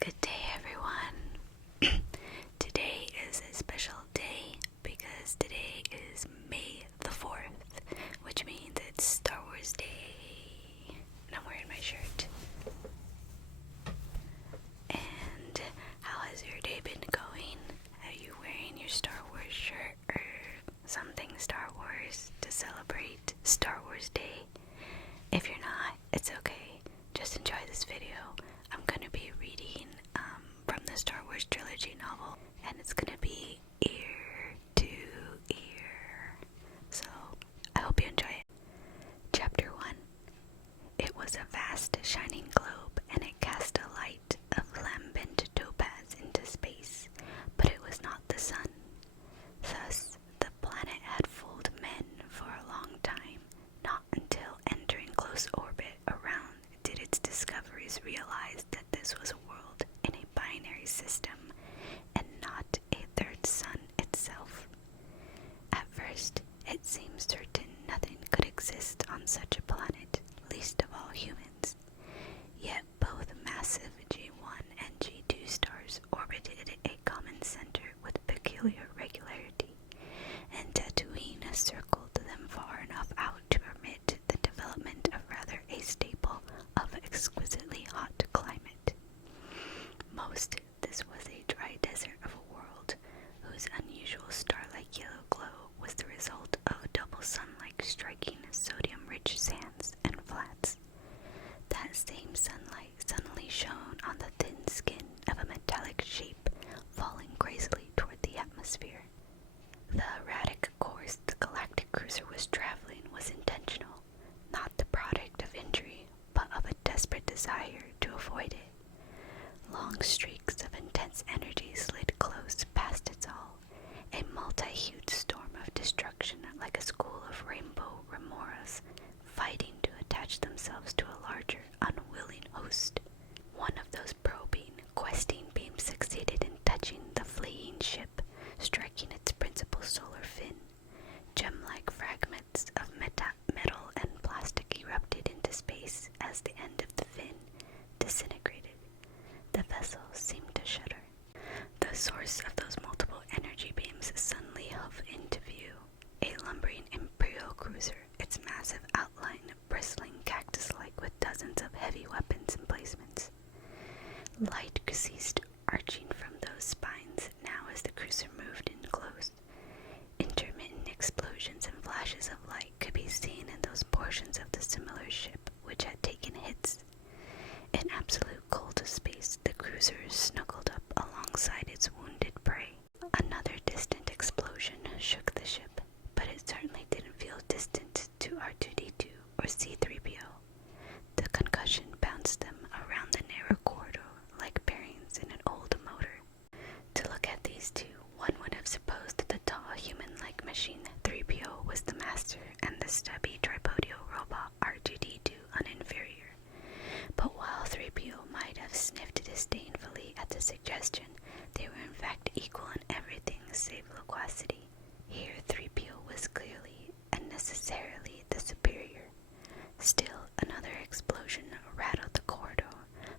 Good day, everyone. Today is a special day because today is May the 4th, which means it's Star Wars Day. And I'm wearing my shirt. And how has your day been going? Are you wearing your Star Wars shirt or something Star Wars to celebrate Star Wars Day? If you're not, it's okay. Just enjoy this video. I'm going to be reading from the Star Wars Trilogy Novel, and it's going to be ear to ear. So, I hope you enjoy it. Chapter 1. It was a vast shining globe, and it cast a light of lambent topaz into space, but it was not the sun. Thus, the planet had fooled men for a long time. Not until entering close orbit around did its discoveries realize that this was a world in a binary system and not a third sun itself. At first, it seemed certain nothing could exist on such a planet, least of all humans. Yet both massive G1 and G2 stars orbited a common center with peculiar regularity, and Tatooine circled them far enough out to permit the development of rather a staple of exquisitely hot climate. Most, this was a dry desert of a world whose unusual star-like yellow glow was the result of double sun-like striking sodium-rich sands and flats. That same sunlight suddenly shone on the thin skin of a metallic shape falling gracefully toward the atmosphere. The erratic course the galactic cruiser was traveling was intentional, not the product of injury, but of a desperate desire to avoid it. Long streaks of intense energy slid close past its hull, a multi-hued storm of destruction like a school of rainbow remoras fighting to attach themselves to a larger, unwilling host. One of those probing, questing beams succeeded in touching the fleeing ship, striking its principal solar fin. Gem-like fragments of metal and plastic erupted into space as the end of the fin disintegrated. The vessel seemed to shudder. The source of those multiple energy beams suddenly hove into view, a lumbering Imperial cruiser, its massive outline bristling cactus-like with dozens of heavy weapons emplacements. Light ceased arching from those spines now as the cruiser moved in close. Intermittent explosions and flashes of light could be seen in those portions of the similar ship which had taken hits. In absolute cold of space, the cruiser snuggled up alongside its wounded prey. Another distant explosion shook the ship, but it certainly didn't feel distant to R2-D2 or C-3PO. The concussion bounced them around the narrow corridor like bearings in an old motor. To look at these two, one would have supposed that the tall human-like machine 3PO was the master and the stubby tripodial robot R2-D2 an inferior. But while 3PO might have sniffed disdainfully at the suggestion, they were in fact equal in everything save loquacity. Here 3PO was clearly and necessarily the superior. Still another explosion rattled the corridor,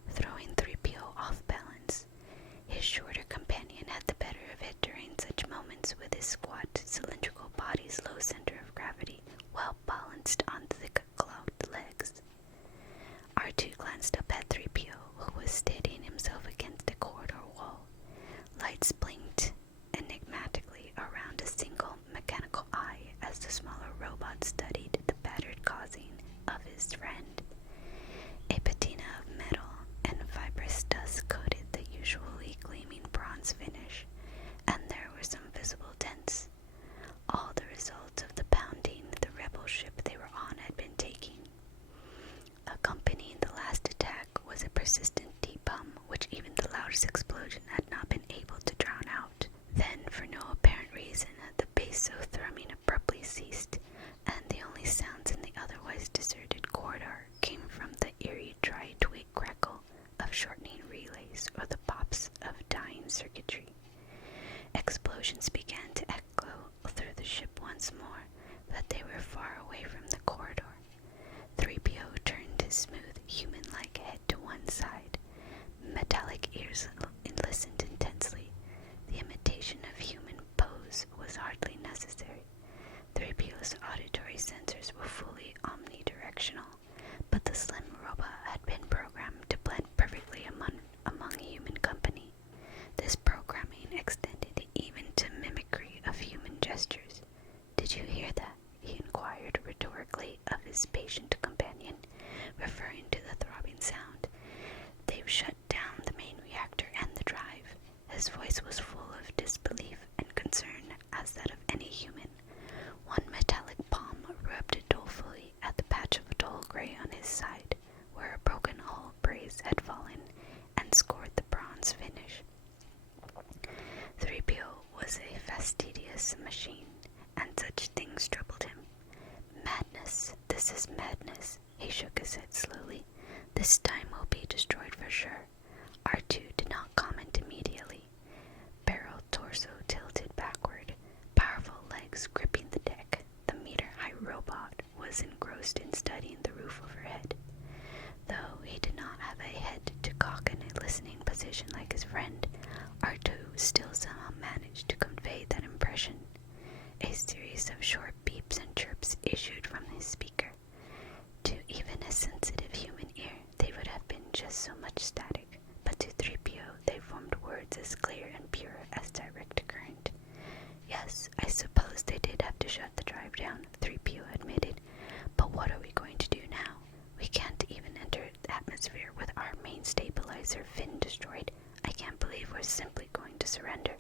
throwing 3PO off balance. His shorter companion had the better of it during such moments, with his squat, cylindrical body's low center of gravity well balanced on thick clawed legs. R2 glanced up at 3PO, who was steadying himself against the corridor wall. Lights blinked enigmatically around a single mechanical eye as the smaller robot studied the battered causing of his friend. A patina of metal and fibrous dust coated the usually gleaming bronze finish, and there were some visible dents. All the result of the pounding the rebel ship they were on had been taking. Accompanying the last attack was a persistent deep hum, which even the loudest explosion had not been able to drown out. Then, for no apparent reason, the basso thrumming abruptly ceased, and the only sounds in the otherwise deserted corridor came from the eerie dry twig crackle of shortening relays or the pops of dying circuitry. Explosions began to echo through the ship once more, but they were far away from the corridor. 3PO turned his smooth, human-like head to one side. Metallic ears ears and listened intensely. The imitation of human pose was hardly necessary. 3PO's auditory sensors were fully omnidirectional, but the slim robot had been programmed to blend perfectly among human company. This programming extended even to mimicry of human gestures. "Did you hear that?" he inquired rhetorically of his patient companion, referring to the throbbing sound. "They've shut down the main reactor and the drive." His voice was full of disbelief and concern as that of any human. One metallic palm rubbed dolefully at the patch of dull gray on his side, where a broken hull brace had fallen and scored the bronze finish. 3PO was a fastidious machine, and such things troubled him. "Madness, this is madness," he shook his head slowly. "This time we'll be destroyed for sure." R2 did not comment immediately. Barrel torso tilted backward, powerful legs gripping the deck, the meter-high robot was engrossed in studying the roof overhead. Though he did not have a head to cock in a listening position like his friend, R2 still somehow managed to convey that impression. A series of short beeps and chirps issued from his speaker. To even a sensitive human ear, they would have been just so much static, but to 3PO they formed words as clear and pure as direct current. "Yes, I suppose they did have to shut the drive down," 3PO admitted, "but what are we going to do now? We can't even enter the atmosphere with our main stabilizer fin destroyed. I can't believe we're simply going to surrender."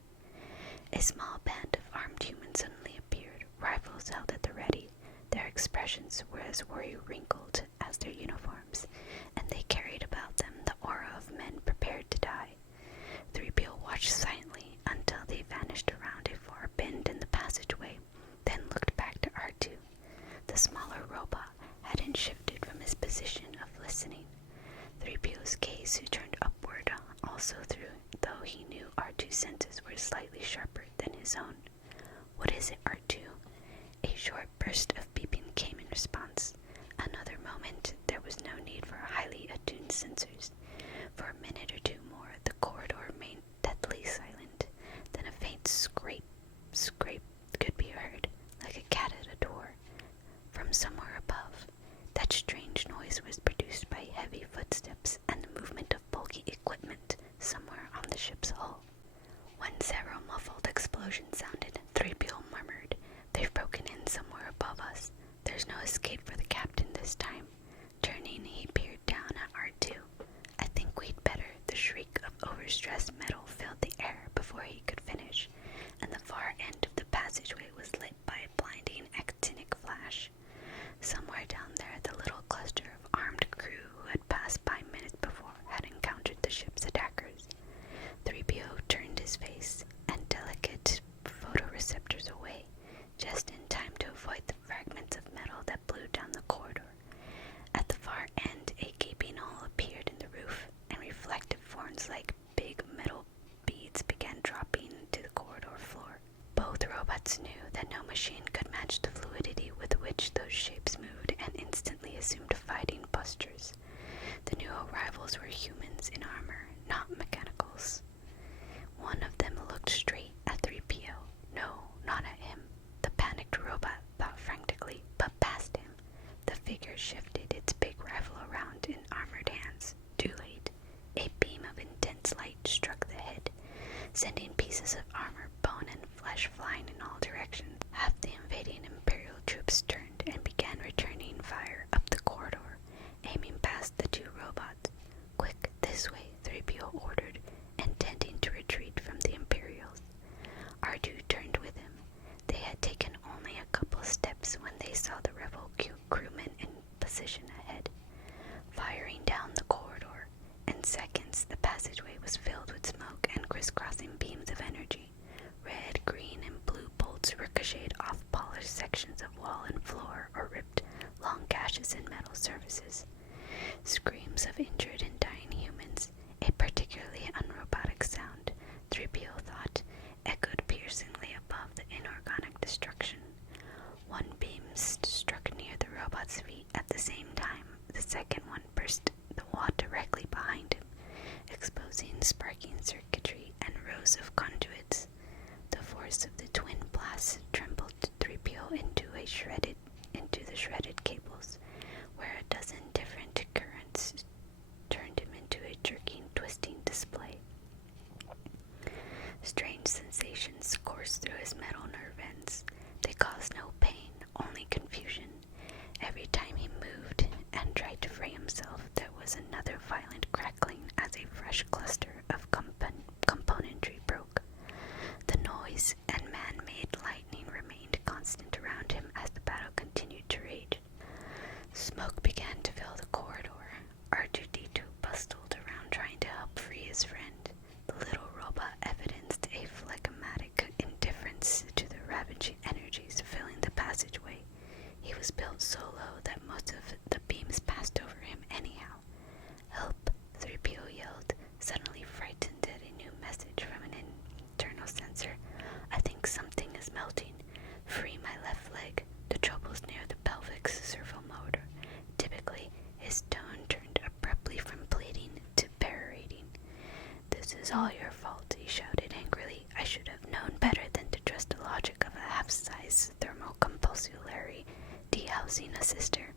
A small band of armed humans suddenly appeared, rifles held at the ready. Their expressions were as worry-wrinkled as their uniforms, and they carried about them the aura of men prepared to die. 3PO watched silently until they vanished around a far bend in the passageway, then looked back to R2. The smaller robot hadn't shifted from his position of listening. 3PO's gaze turned upward also through, though he knew R2's senses were slightly sharper than his own. "What is it, R2?" A short burst of beeping came in response. Another moment, there was no need for highly attuned sensors. For a minute or two more, the corridor remained deathly silent. Then a faint scrape could be heard, like a cat at a door, from somewhere above. That strange noise was produced by heavy footsteps and the movement of bulky equipment somewhere on the ship's hull. When several muffled explosions sounded, 3PO murmured, "They've broken in somewhere above us. There's no escape for the captain this time." Turning, he peered down at R2. "I think we'd better." The shriek of overstressed metal filled the air before he could finish, and the far end of the passageway was lit by a blinding actinic flash. Somewhere down there, the little cluster of armed crew who had passed by minutes before had encountered the ship's attackers. 3PO turned his face and delicate photoreceptors away, just in time to avoid the fragments of metal that blew down the corridor. At the far end, a gaping hole appeared in the roof, and reflective forms like big metal beads began dropping to the corridor floor. Both robots knew that no machine could match the fluidity with which those shapes moved and instantly assumed fighting postures. The new arrivals were humans in armor, not mechanicals. One of them looked straight at 3PO. No, not at him. The panicked robot thought frantically, but past him. The figure shifted its big rifle around in armored hands. Too late. A beam of intense light struck the head, sending pieces of armor, bone, and flesh flying in all directions. Half the invading Imperial troops turned and began returning fire up the corridor, aiming past the two robots. "Quick, this way," 3PO ordered, intending to retreat from the Imperials. R2 turned with him. They had taken only a couple steps when they saw the rebel crewmen in position ahead, firing down the corridor. In seconds, the passageway was filled with smoke and crisscrossing beams of energy. Red, green, and blue bolts ricocheted off polished sections of wall and floor or ripped long gashes in metal surfaces. Screams of injured and dying humans, a particularly unrobotic sound, 3PO thought, echoed piercingly above the inorganic destruction. One beam struck near the robot's feet at the same time. The second one burst the wall directly behind him, exposing sparking circuitry and rows of conduits. The force of the twin blasts trembled 3PO into the shredded cables, where a dozen different currents turned him into a jerking, twisting display. Strange sensations coursed through his metal nerve ends. They caused no pain, only confusion. Every time he moved and tried to free himself, there was another violent crackling as a fresh cluster of componentry broke. The noise and man-made lightning remained constant around him as the battle continued to rage. Smoke began to fill the corridor. R2-D2 bustled around trying to help free his friend. The little robot evidenced a phlegmatic indifference to the ravaging energies filling the passageway. He was built so low that most of the beams passed over him anyhow. "Help!" 3PO yelled, suddenly frightened at a new message from an internal sensor. "I think something is melting. Free my left leg. The trouble's near the pelvic servo motor." Typically, his tone turned abruptly from pleading to perorating. "This is all your fault," he shouted angrily. "I should have known better than to trust the logic of a half-size thermocompulsory dehousing assister.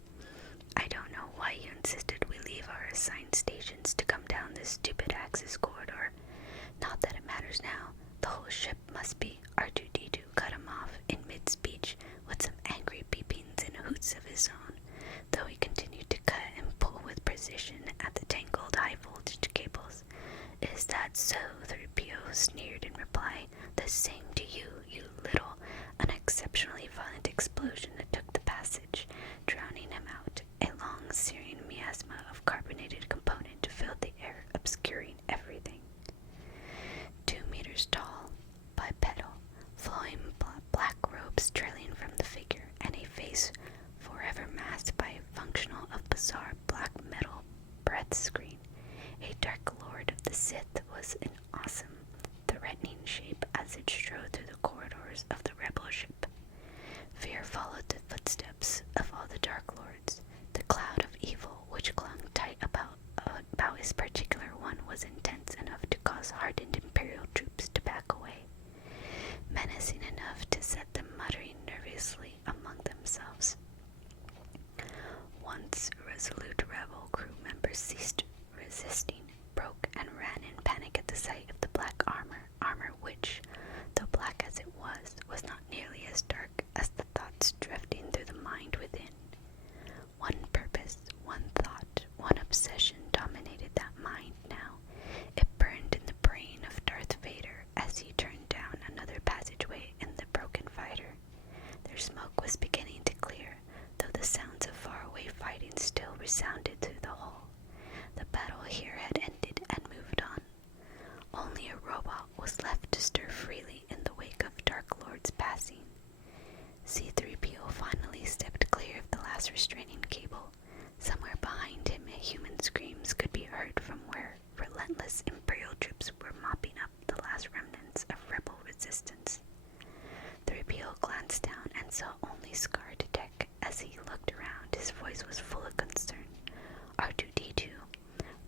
I don't know why you insisted we leave our assigned stations to come down this stupid axis corridor. Not that it matters now. The whole ship must be." R2-D2 cut him off in mid-speech with some angry beepings and hoots of his own, though he continued to cut and pull with precision at the tangled high-voltage cables. "Is that so?" 3PO sneered in reply. "The same to you, you little—" An exceptionally violent explosion took the passage, drowning him out. A long, searing miasma of carbonated component filled the air, obscuring everything. 2 meters tall, bipedal, flowing black robes trailing from the figure, and a face forever masked by a functional of bizarre black metal breath screen. A dark lord of the Sith was an awesome, threatening shape as it strode through the corridors of the rebel ship. Fear followed the footsteps of all the Dark Lords. The cloud of evil which clung tight about his particular one was intense enough to cause hardened Imperial troops to back away, menacing enough to set them muttering nervously among themselves. Once resolute rebel crew members ceased resisting, broke, and ran in panic at the sight of the black armor which, though black as it was not nearly as dark as the thoughts drifting through the mind within. One purpose, one thought, one obsession dominated that mind now. It burned in the brain of Darth Vader as he turned down another passageway in the broken fighter. Their smoke was beginning to clear, though the sounds of faraway fighting still resounded through the hall. The battle here had ended and moved on. Only a robot was left to stir freely in the wake of Dark Lord's passing. C-3PO finally stepped clear of the last restraining cable. Somewhere behind him, human screams could be heard from where relentless Imperial troops were mopping up the last remnants of rebel resistance. 3PO glanced down and saw only scarred deck. As he looked around, his voice was full of concern. "R2-D2,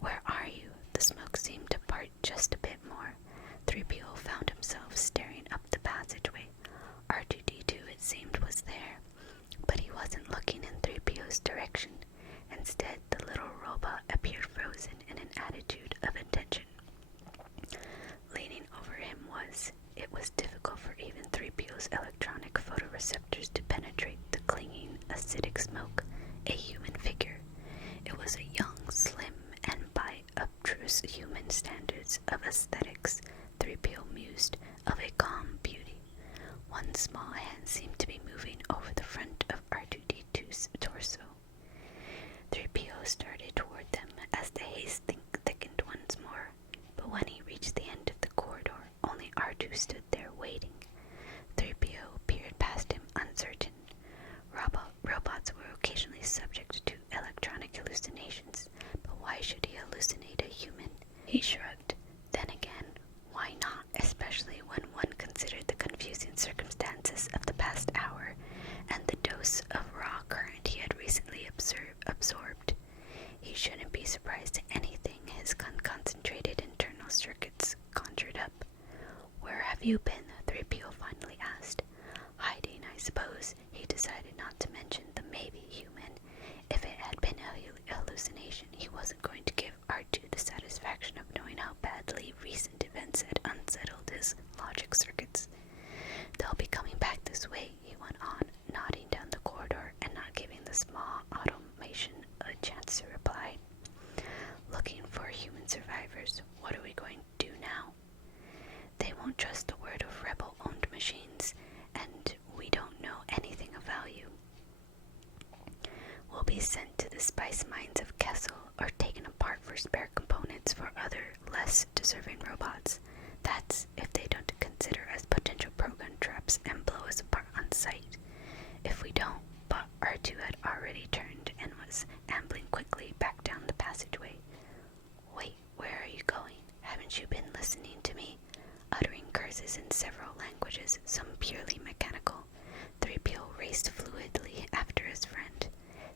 where are you?" The smoke seemed to part just a bit more. 3PO found himself staring up the passageway. R2-D2, it seemed, was there, but he wasn't looking in 3PO's direction. Instead, the little robot appeared frozen in an attitude of attention. Leaning over him it was difficult for even 3PO's electronic photoreceptors to penetrate the clinging, acidic smoke, a human figure. It was a young, slim, and by obtruse human standards of aesthetics, 3PO mused, of a calm beauty. One small hand seemed to be moving over the front of R2-D2's torso. 3PO started toward them as the haze thickened once more, but when he reached the end of the corridor, only R2 stood there waiting. 3PO peered past him, uncertain. Robots were occasionally subject to electronic hallucinations, but why should he hallucinate a human? He shrugged. Then again, why not, especially when one considered the confusing circumstances of the past hour and the dose of raw current he had recently absorbed. He shouldn't be surprised at anything his concentrated internal you been? 3PO finally asked. Hiding, I suppose. He decided not to mention the maybe human. If it had been a hallucination, he wasn't going to give R2 the satisfaction of knowing how badly recent events had unsettled his logic circuits. They'll be coming back this way, he went on, nodding down the corridor and not giving the small automation a chance to reply. Looking for human survivors. What are we going to do now? They won't trust the word of rebel-owned machines, and we don't know anything of value. We'll be sent to the spice mines of Kessel or taken apart for spare components for other, less deserving robots. That's if they don't consider us potential program traps and blow us apart on sight. If we don't, but R2 had already turned and was ambling quickly back down the passageway. Wait, where are you going? Haven't you been listening to me? Uttering curses in several languages, some purely mechanical, 3PO raced fluidly after his friend.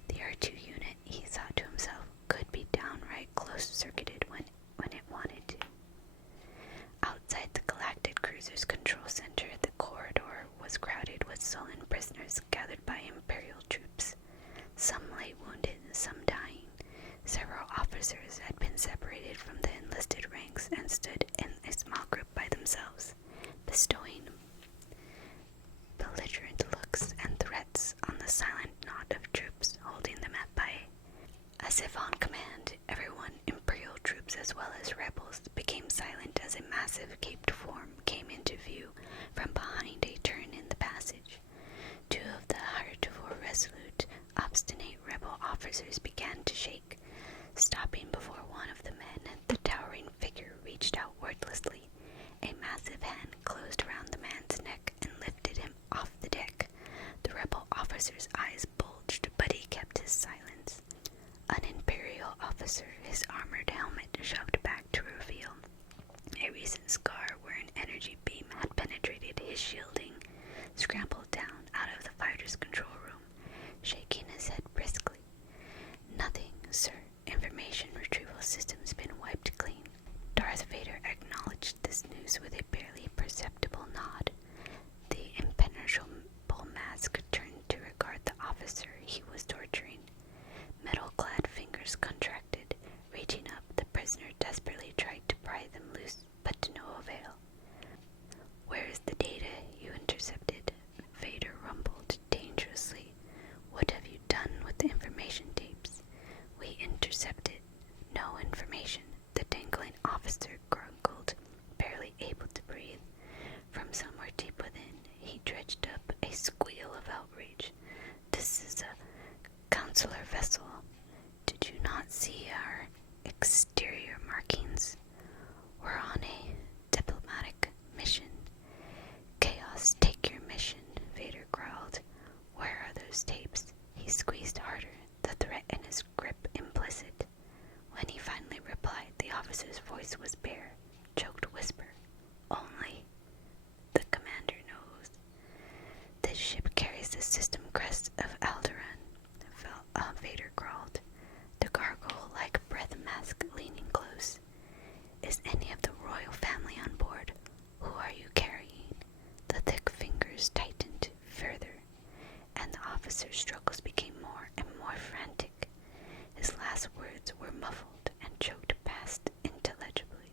The R2 unit, he thought to himself, could be downright close-circuited when it wanted to. Outside the Galactic Cruiser's control center, the corridor was crowded with sullen prisoners gathered by Imperial troops. Some lay wounded, some dying. Several officers had been separated from the enlisted ranks and stood in a small group by themselves, bestowing belligerent looks and threats on the silent knot of troops holding them at bay. As if on command, everyone, Imperial troops as well as rebels, became silent as a massive caped form came into view from behind a turn in the passage. Two of the heretofore resolute, obstinate rebel officers began to shake. Stopping before one of the men, the towering figure reached out wordlessly. A massive hand closed around the man's neck and lifted him off the deck. The rebel officer's eyes bulged, but he kept his silence. An Imperial officer, his armored helmet shoved back to reveal a recent scar where an energy beam had penetrated his shielding, scrambled down out of the fighter's control room, shaking his head briskly. Nothing, sir. Information retrieval system's been wiped clean. Darth Vader acknowledged this news with a barely perceptible nod. The impenetrable mask turned to regard the officer he was torturing. Metal-clad fingers contracted. Reaching up, the prisoner desperately tried to pry them loose, but to no avail. Where is the data you intercepted? Vader rumbled dangerously. What have you done with the information tapes? We intercepted. No information. The dangling officer gruntled, barely able to breathe. From somewhere deep within, he dredged up a squeal of outrage. This is a consular vessel. Did you not see our exterior markings? We're on a diplomatic mission. Chaos, take your mission, Vader growled. Where are those tapes? He squeezed harder, the threat in his grip implicit. When he finally replied, the officer's voice was bare, choked whisper. Only the commander knows. This ship carries the system crest of Alderaan, Vader growled, the gargoyle-like breath mask leaning close. Is any of the royal family on board? Who are you carrying? The thick fingers tightened further, and the officer's struggles became more and more frantic. His last words were muffled and choked past intelligibly.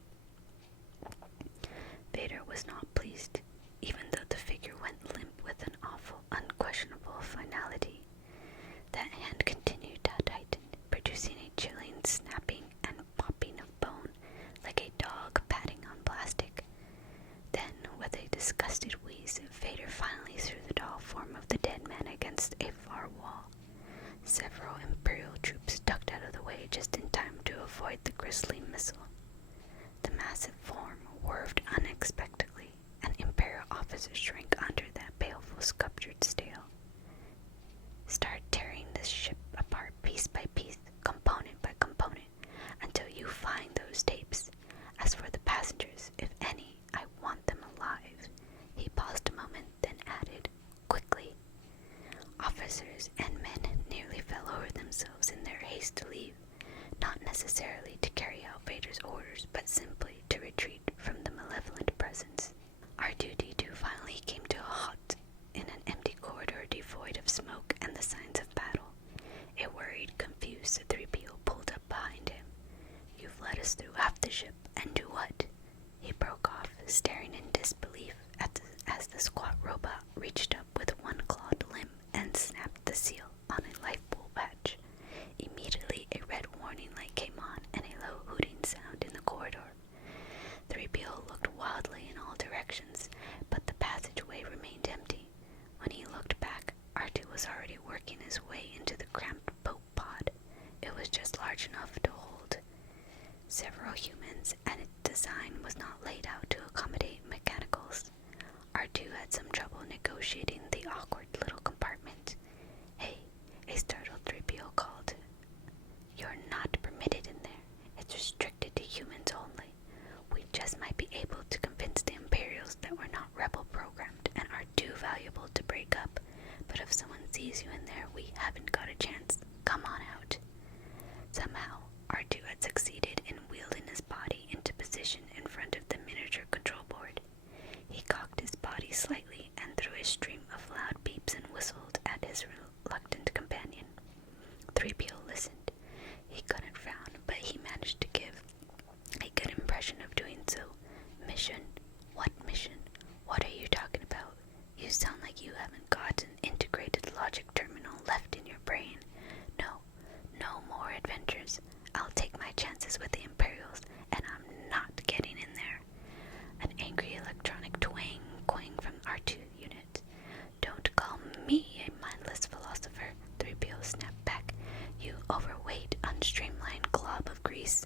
Vader was not pleased, even though the figure went limp with an awful, unquestionable finality. That hand continued to tighten, producing a chilling snapping and popping of bone, like a dog patting on plastic. Then, with a disgusted wheeze, Vader finally threw the doll form of the dead man against a far wall. Several Imperial troops ducked out of the way just in time to staring in disbelief as the squat robot reached up with one clawed limb and snapped the seal on a lifebolt latch. Immediately, a red warning light came on and a low hooting sound in the corridor. 3PO looked wildly in all directions, but the passageway remained empty. When he looked back, R2 was already working his way into the cramped boat pod. It was just large enough to hold several humans, and its design was not laid out to accommodate mechanicals. R2 had some trouble negotiating the awkward little compartment. "Hey," a startled 3PO called. "You're not permitted in there. It's restricted to humans only. We just might be able to convince the Imperials that we're not rebel-programmed and are too valuable to break up. But if someone sees you in there, we haven't got a chance. Come on out." Somehow, R2 had succeeded in wielding his body into position in front of the miniature control board. He cocked his body slightly and threw a stream of loud beeps and whistled at his reluctant companion. 3PO listened. He couldn't frown, but he managed to give a good impression of doing so. "Mission? What mission? What are you talking about? You sound like you haven't got an integrated logic terminal left in your brain. No more adventures. I'll take my chances with the Imperials, and I'm not getting in there." An angry electronic twang from R2 unit. "Don't call me a mindless philosopher," 3PO snapped back. "You overweight, unstreamlined glob of grease."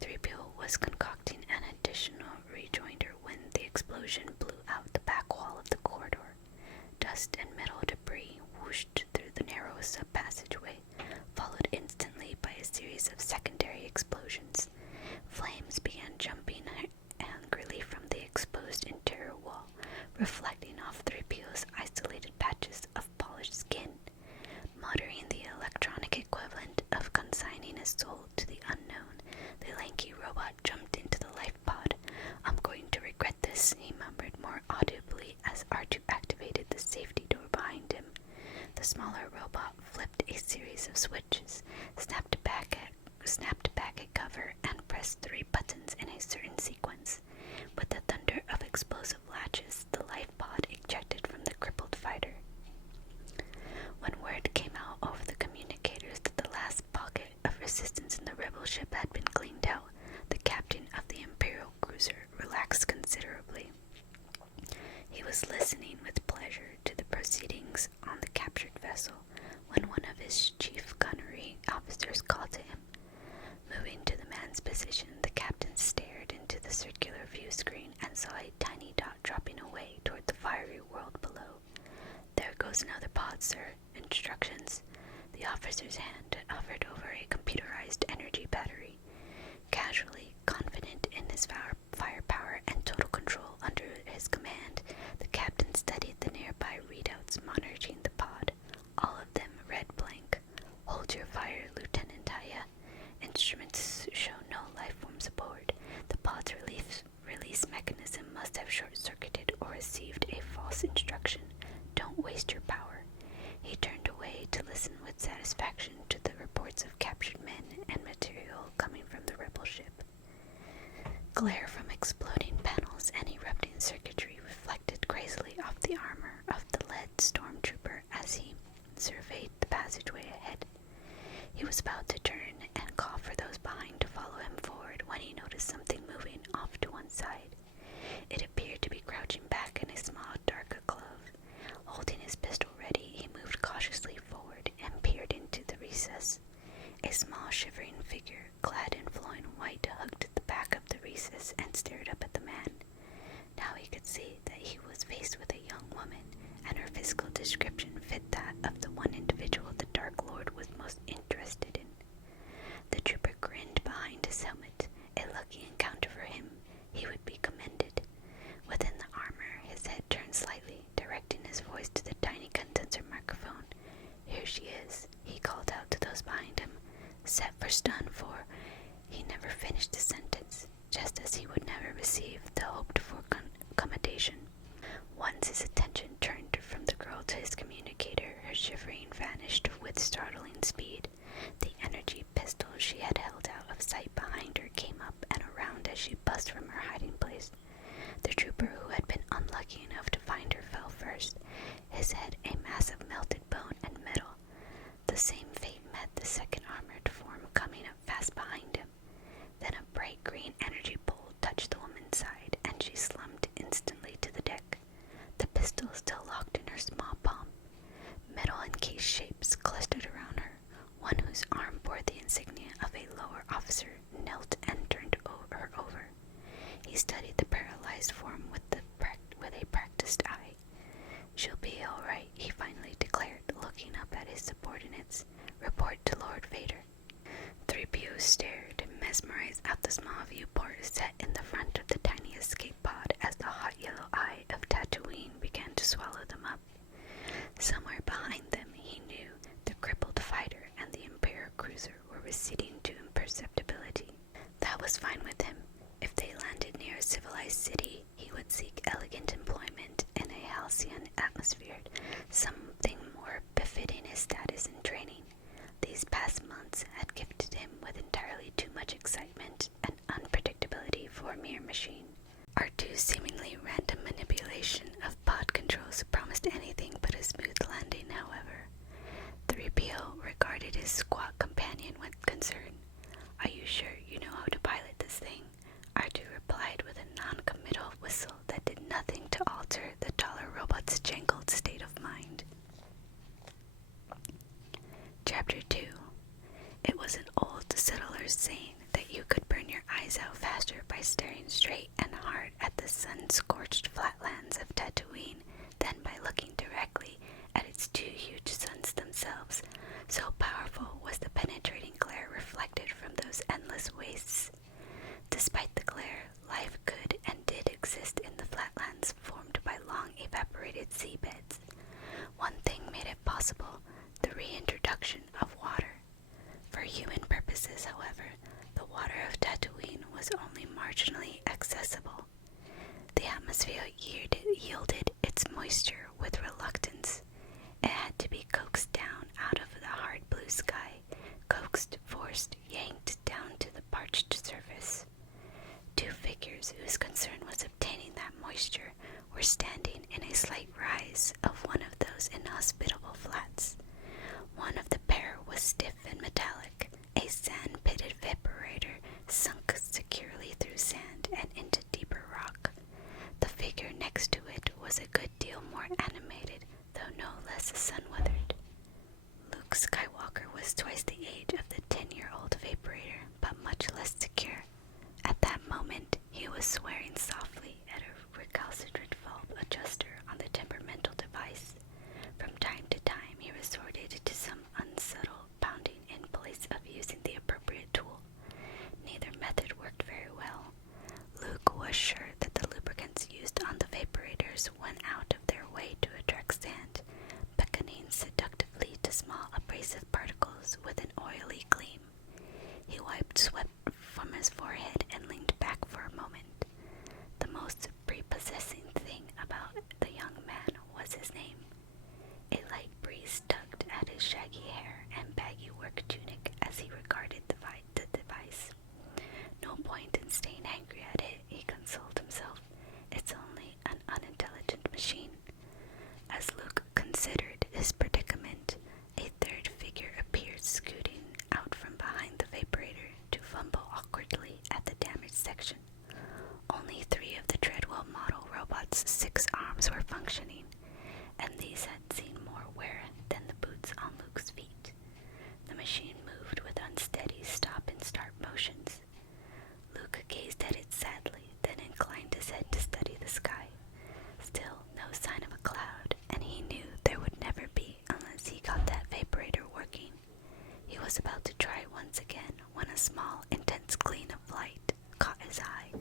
3PO was concocting an additional rejoinder when the explosion blew out the back wall of the corridor. Dust and metal debris whooshed through the narrow sub-passageway, followed instantly by a series of secondary explosions. Flames began jumping angrily from the exposed interior wall, reflecting off 3PO's isolated patches of polished skin. Muttering the electronic equivalent of consigning his soul to the unknown, the lanky robot jumped into the life pod. "I'm going to regret this," he murmured more audibly as R2 activated the safety door behind him. The smaller robot flipped a series of switches, snapped back a cover, and pressed 3 buttons in a certain sequence. With the thunder of explosive latches, the life pod ejected from the crippled fighter. When word came out over the communicators that the last pocket of resistance in the rebel ship had been cleaned out, the captain of the Imperial cruiser relaxed considerably. He was listening with pleasure to the proceedings on the captured vessel when one of his chief gunnery officers called to him. Moving to the man's position, the captain stared into the circular view screen and saw a tiny dot dropping away toward the fiery world below. "There goes another pod, sir. Instructions." The officer's hand hovered over a computerized energy battery. Casually, confident in his firepower and total control under his command, the captain studied the nearby readouts monitoring the pod. All of them read blank. "Hold your fire, Lieutenant Taya. Instruments show no life forms aboard. The pod's release mechanism must have short-circuited or received a false instruction. Don't waste your power." He turned away to listen with satisfaction to the reports of captured men and material coming from the rebel ship. Glare from exploding panels and erupting circuitry reflected crazily off the armor of the lead stormtrooper as he surveyed the passageway ahead. He was about to turn and call for those behind to follow him forward when he noticed something moving off to one side. It appeared to be crouching back in a small dark glove. Holding his pistol ready, he moved cautiously forward and peered into the recess. A small shivering figure, clad in flowing white, hugged the back of the recess and stared up at the man. Now he could see that he was faced with a young woman, and her physical description fit that of the one individual the Dark Lord was most interested in. The trooper grinned behind his helmet. A lucky encounter for him. He would be commended. Within the armor, his head turned slightly, directing his voice to the tiny condenser microphone. "Here she is," he called out to those behind him. "Set for stun for—" He never finished his sentence, just as he would never receive the hoped-for accommodation. Once his attention turned from the girl to his communicator, her shivering vanished with startling speed. The energy pistol she had held out of sight behind her came up and around as she buzzed from her hiding place. The trooper who had been unlucky enough to find her fell first, his head a mass of melted bone and metal. The same fate met the second armored form coming up fast behind him. Then a bright green energy pole touched the woman's side, and she slumped instantly to the deck, the pistol still locked in her small palm. Metal encased shapes clustered around her. One whose arm bore the insignia of a lower officer knelt and turned her over. He studied the paralyzed form with a practiced eye. "She'll be all right," he finally declared, looking up at his subordinates. "Report to Lord Vader." 3PO stared, mesmerized out the small viewport set in the front of the tiny escape pod as the hot yellow eye of Tatooine began to swallow them up. Somewhere behind them, he knew, the crippled fighter and the Imperial cruiser were receding to imperceptibility. That was fine with him. If they landed near a civilized city, he would seek elegant employment in a halcyon atmosphere, something more befitting his status and training. These past months had gifted him with entirely too much excitement and unpredictability for a mere machine. R2's seemingly random manipulation of pod controls promised anything but a smooth landing, however. 3PO regarded his squat companion with concern. "Are you sure you know how to pilot this thing?" R2 replied with a non-committal whistle that did nothing to alter the taller robot's jangled state of mind. Chapter 2. It was an old settler's saying that you could burn your eyes out faster by staring straight and hard at the sun-scorched flatlands of Tatooine than by looking directly at its two huge suns themselves. So powerful was the penetrating glare reflected from those endless wastes. Despite the glare, life could and did exist in the flatlands formed by long evaporated seabeds. One thing made it possible: the reintroduction of water. For human purposes, however, the water of Tatooine was only marginally accessible. The atmosphere yielded its moisture with reluctance. It had to be coaxed down out of the hard blue sky, coaxed, forced, yanked down to the parched surface. Two figures whose concern was obtaining that moisture were standing in a slight rise of one of those inhospitable flats. One of the pair was stiff and metallic, a sand-pitted vaporator sunk securely through sand and into deeper rock. The figure next to it was a good deal more animated, though no less sun-weathered. Luke Skywalker was twice the age of the 10-year-old vaporator, but much less secure. At that moment, he was swearing softly at a recalcitrant valve adjuster on the temperamental device. From time to time, he resorted to some unsubtle pounding in place of using the appropriate tool. Neither method worked very well. Luke was sure that the lubricants used on the vaporators went out of their way to attract sand, beckoning seductively to small abrasive particles with an oily gleam. He wiped sweat from his forehead and leaned back for a moment. The most prepossessing thing about the young man was his name. A light breeze tugged at his shaggy hair and baggy work tunic as he regarded the device. No point in staying angry at it, he consoled himself. It's only an unintelligent machine. As Luke considered his predicament, a third figure appeared scooting out from behind the vaporator to fumble awkwardly at the damaged section. Only 3 of the Treadwell model robot's 6 arms were functioning, and these had seen more wear than the boots on Luke's feet. The machine moved with unsteady stop-and-start motions. Luke gazed at it sadly, then inclined his head to study the sky. Still no sign of a cloud, and he knew there would never be unless he got that vaporator working. He was about to try once again when a small, intense gleam of light caught his eye.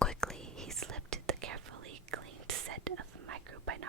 Quickly, he slipped the carefully cleaned set of microbinoculars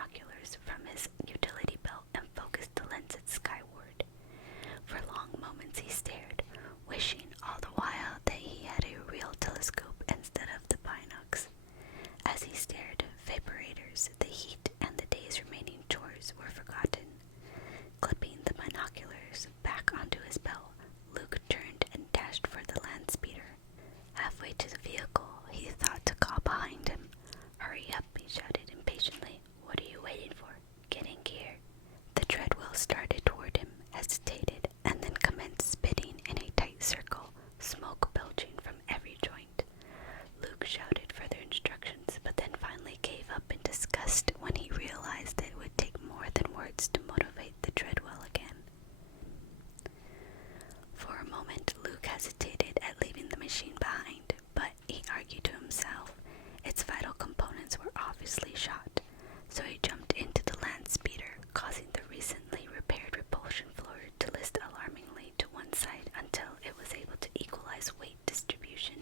Its vital components were obviously shot, so he jumped into the land speeder, causing the recently repaired repulsion floor to list alarmingly to one side until it was able to equalize weight distribution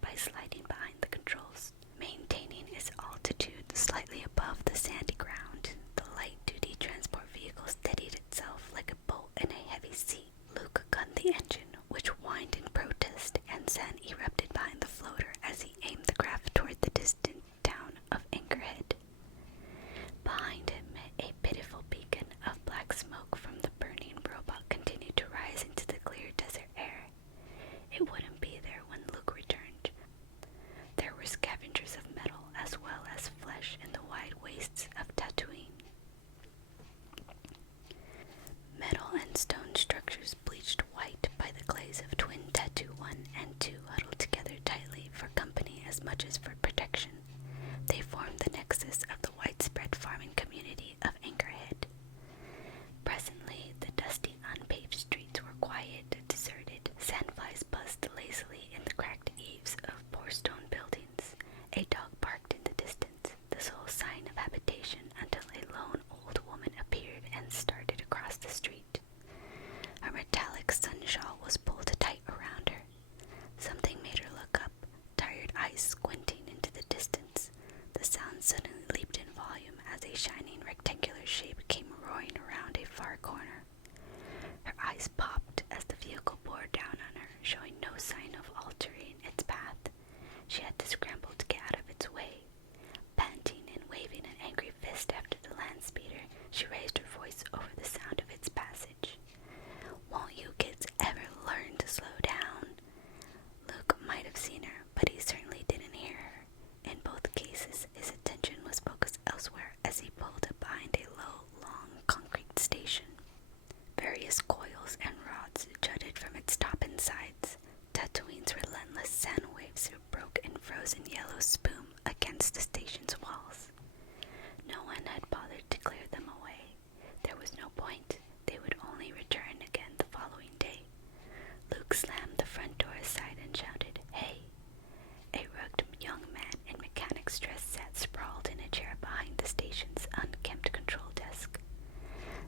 by sliding behind the controls. Maintaining its altitude slightly above the sandy ground, the light-duty transport vehicle steadied itself like a bolt in a heavy sea. Luke gunned the engine, which whined in protest, and sand erupted behind the floater as he aimed the craft toward the distant town of Anchorhead. Behind him, a pitiful beacon of black smoke from the burning robot continued to rise into the clear desert air. It wouldn't be there when Luke returned. There were scavengers of metal as well as flesh in the wide wastes of Tatooine. Metal and stone structures bleached white by the glaze of twin Tattoo 1 and 2 huddled together tightly for company as much as for protection. They formed the nexus of the widespread farming community of Anchorhead. Presently, the dusty, unpaved streets were quiet, deserted. Sandflies buzzed lazily in the cracked eaves of poor stone buildings. A dog barked in the distance, the sole sign of habitation, until a lone old woman appeared and started across the street. Her metallic sun shawl was pulled tight around her. Something made her look up, tired eyes squinting into the distance. The sound suddenly leaped in volume as a shining rectangular shape came roaring around a far corner. Her eyes popped as the vehicle bore down on her, showing no sign of altering its path. She had to scramble to get out of its way. Panting and waving an angry fist after the land speeder, she raised her voice over the sound of its passage. "Won't you kids ever learn to slow down?" Luke might have seen her, but he certainly didn't hear her. In both cases, his attention was focused elsewhere as he pulled up behind a low, long concrete station. Various coils and rods jutted from its top and sides. Tatooine's relentless sand waves broke in frozen yellow spume against the station's walls. No one had bothered to clear them away. There was no point. They would only return again the following day. Luke slammed the front door aside and shouted, "Hey!" A rugged young man in mechanic's dress sat sprawled in a chair behind the station's unkempt control desk.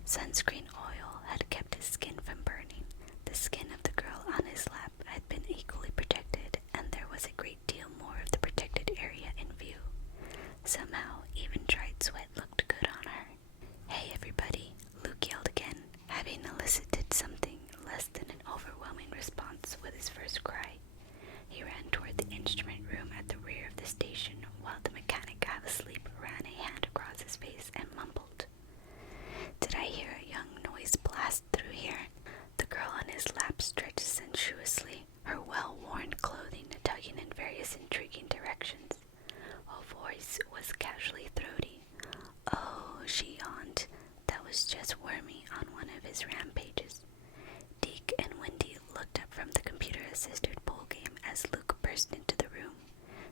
Sunscreen oil had kept his skin from burning. The skin of the girl on his lap had been equally protected, and there was a great deal more of the protected area in view. Somehow, even dried sweat looked good on her. "Hey, everybody," Luke yelled again, having elicited something less than an overwhelming response with his first cry. He ran toward the instrument room at the rear of the station, while the mechanic, half asleep, ran a hand across his face and mumbled, "Did I hear a young noise blast through here?" The girl on his lap stretched sensuously, her well-worn clothing tugging in various intriguing directions. Her voice was casually throaty. "Oh," she yawned, "that was just Wormy on one of his rampages." Deke and Wendy looked up from the computer-assisted pool game as Luke burst into the room.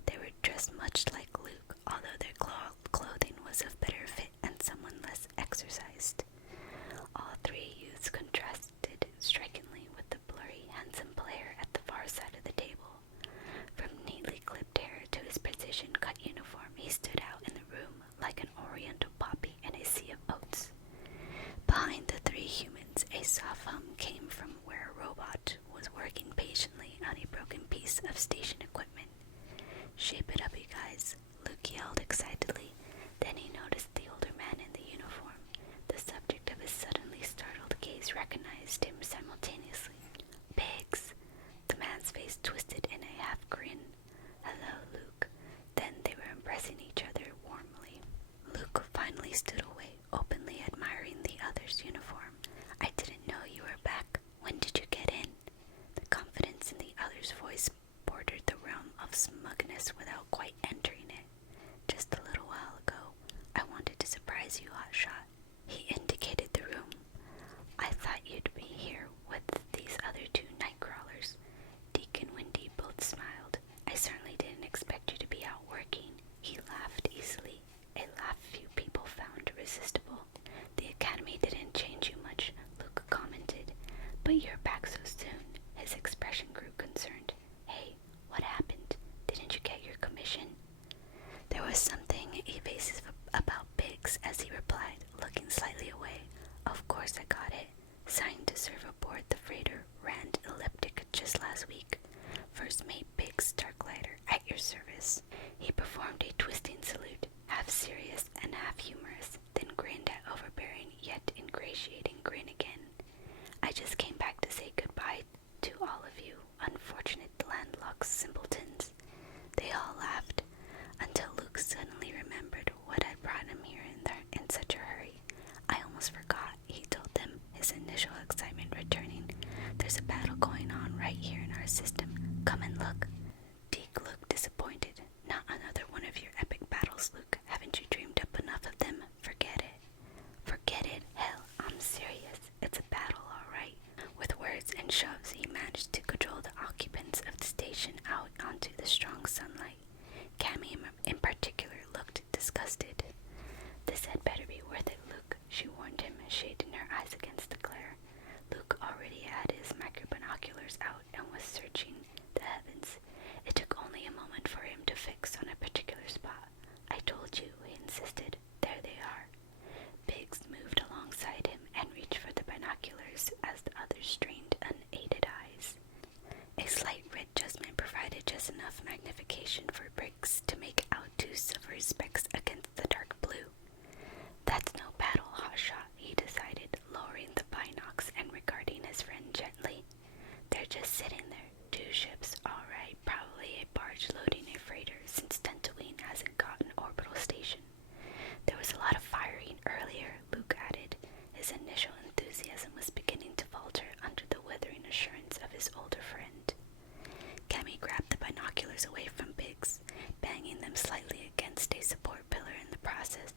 They were dressed much like Luke, although their clothing was of better fit and someone less exercised. All three youths contrasted strikingly with the blurry, handsome player at the far side of the table. From neatly clipped hair to his precision-cut uniform, he stood out in the room like an oriental poppy in a sea of oats. Behind the three humans, a soft hum came from where a robot was working patiently on a broken piece of station equipment. "Shape it up, you guys," Luke yelled excitedly. Then he noticed the older man in the uniform. The subject of his suddenly startled gaze recognized him simultaneously. "Pigs!" The man's face twisted in a half-grin. "Hello, Luke." Then they were embracing each other warmly. Luke finally stood away, openly admiring the other's uniform. "I didn't know you were back. When did you get in?" The confidence in the other's voice bordered the realm of smugness without quite entering it. "Just a little while ago. I wanted to surprise you, hotshot." He indicated the room. "I thought you'd be here with these other two night crawlers." Deke and Wendy both smiled. "I certainly didn't expect you to be out working." He laughed easily, a laugh few people found irresistible. "The academy didn't change you much," Luke commented. "But you're back so soon." His expression grew concerned. "Hey, what happened? Didn't you get your commission?" Biggs to make out 2 silver specks against the dark blue. That's no battle, hotshot, he decided, lowering the binocs and regarding his friend gently. They're just sitting there. 2 ships, all right, probably a barge loading a freighter, since Tatooine hasn't got an orbital station. There was a lot of firing earlier, Luke added. His initial enthusiasm was beginning to falter under the withering assurance of his older friend. Cammy grabbed the binoculars away from Biggs, banging them slightly against a support pillar in the process.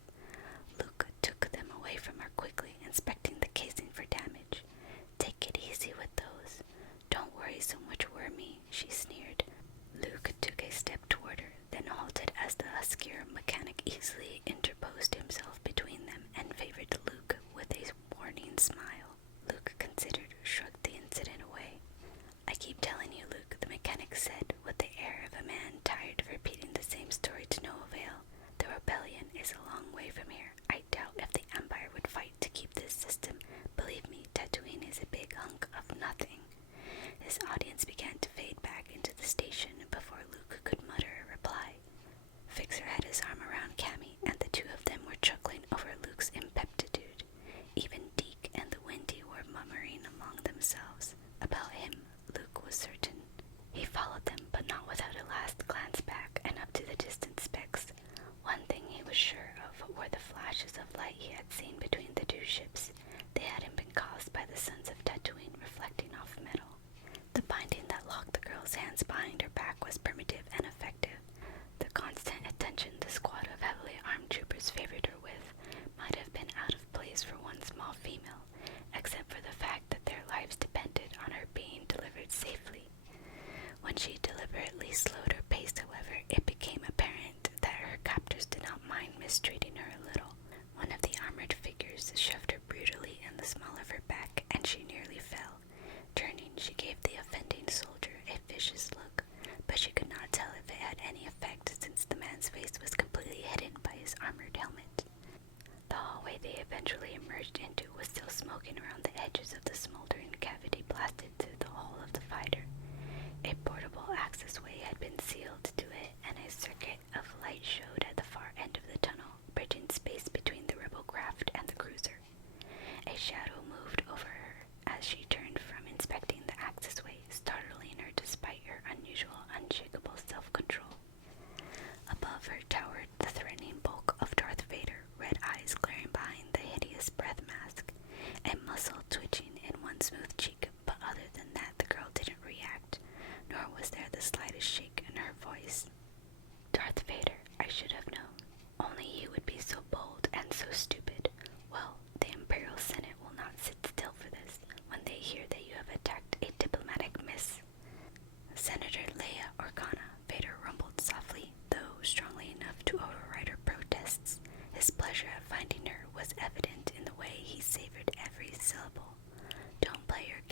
Luke took them away from her quickly, inspecting the casing for damage. Take it easy with those. Don't worry so much, Wormy, she sneered. Luke took a step toward her, then halted as the huskier mechanic easily interposed himself between them and favored Luke with a warning smile. Luke considered, shrugged the incident away. I keep telling you, Luke, the mechanic said, with the air of a man tired of repeating the same story to no avail. The rebellion is a long way from here. I doubt if the Empire would fight to keep this system. Believe me, Tatooine is a big hunk of nothing. His audience began to fade back into the station before Luke could mutter a reply. Fixer had his arm around Cammy, and the 2 of them were chuckling over Luke's ineptitude. Even Deke and the Windy were murmuring among themselves. About him, Luke was certain. He followed them, but not without a last glance back and up to the distant specks. One thing he was sure of were the flashes of light he had seen between the 2 ships. They hadn't been caused by the suns of Tatooine reflecting off metal. The binding that locked the girl's hands behind her back was primitive and effective. The constant attention the squad of heavily armed troopers favored her with might have been out of place for one small female, except for the fact that their lives depended on her being delivered safely. When she deliberately slowed her pace, however, it became apparent that her captors did not mind mistreating her a little. One of the armored figures shoved her brutally in the small of her back, and she nearly fell. Turning, she gave the offending soldier a vicious look, but she could not tell if it had any effect since the man's face was completely hidden by his armored helmet. The hallway they eventually emerged into was still smoking around the edges of the smoldering cavity blasted through the hull of the fighter. A portable accessway had been sealed to it, and a circuit of light showed at the far end of the tunnel, bridging space between the rebel craft and the cruiser. A shadow moved over her as she turned from inspecting the accessway, startling her despite her unusual, unshakable self-control. Above her towered the threatening bulk of Darth Vader, red eyes glaring behind the hideous breath mask, a muscle twitching in one smooth cheek, but other than that the girl didn't react, nor was there the slightest shake in her voice. Darth Vader, I should have known. Only you would be so bold and so stupid. Well, the Imperial Senate will not sit still for this when they hear that you have attacked a diplomatic miss. Senator Leia Organa, Vader rumbled softly, though strongly enough to override her protests. His pleasure at finding her was evident in the way he savored every syllable. Don't play your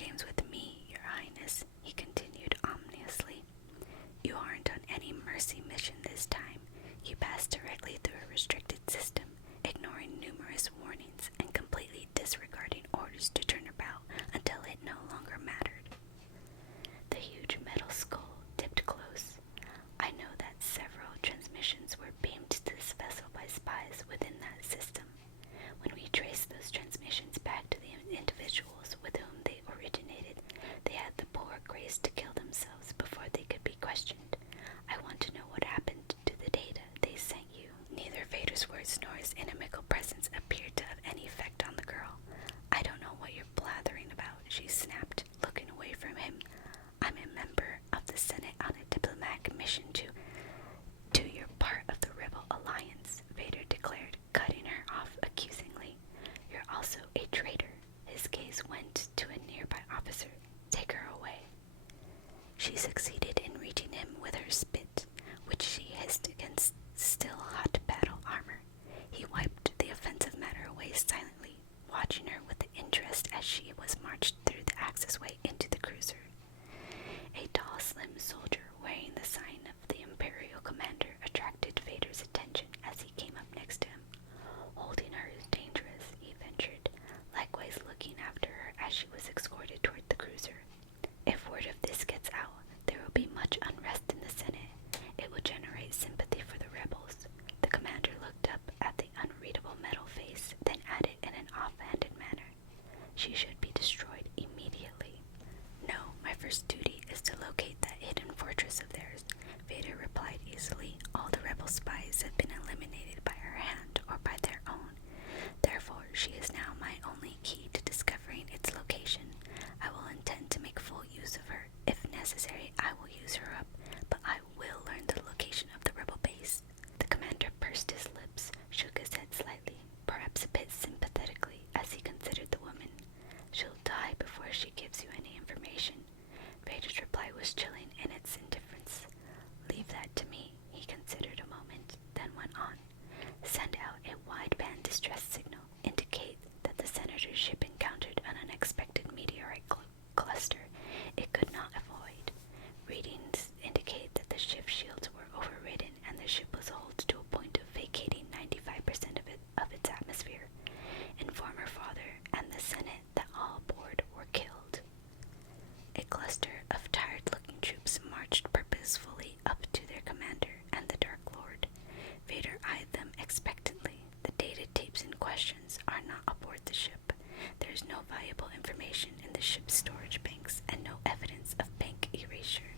was no valuable information in the ship's storage banks and no evidence of bank erasure.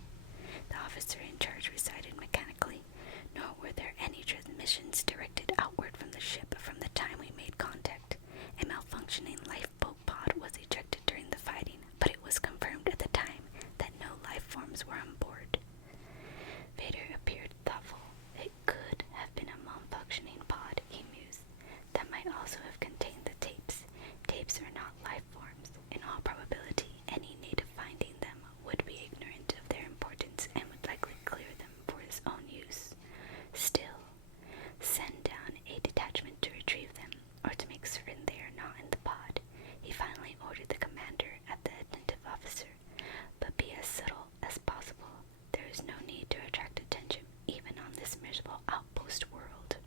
The officer in charge resided mechanically, nor were there any transmissions directed outward from the ship from the time we made contact. A malfunctioning lifeboat pod was ejected during the fighting, but it was confirmed at the time that no life forms were on board. Vader appeared thoughtful. It could have been a malfunctioning pod, he mused. That might also have contained the tapes. Tapes are not life forms. In all probability, any native finding them would be ignorant of their importance and would likely clear them for his own use. Still, send down a detachment to retrieve them, or to make certain they are not in the pod. He finally ordered the commander at the attentive officer, but be as subtle as possible. There is no need to attract attention, even on this miserable outpost world.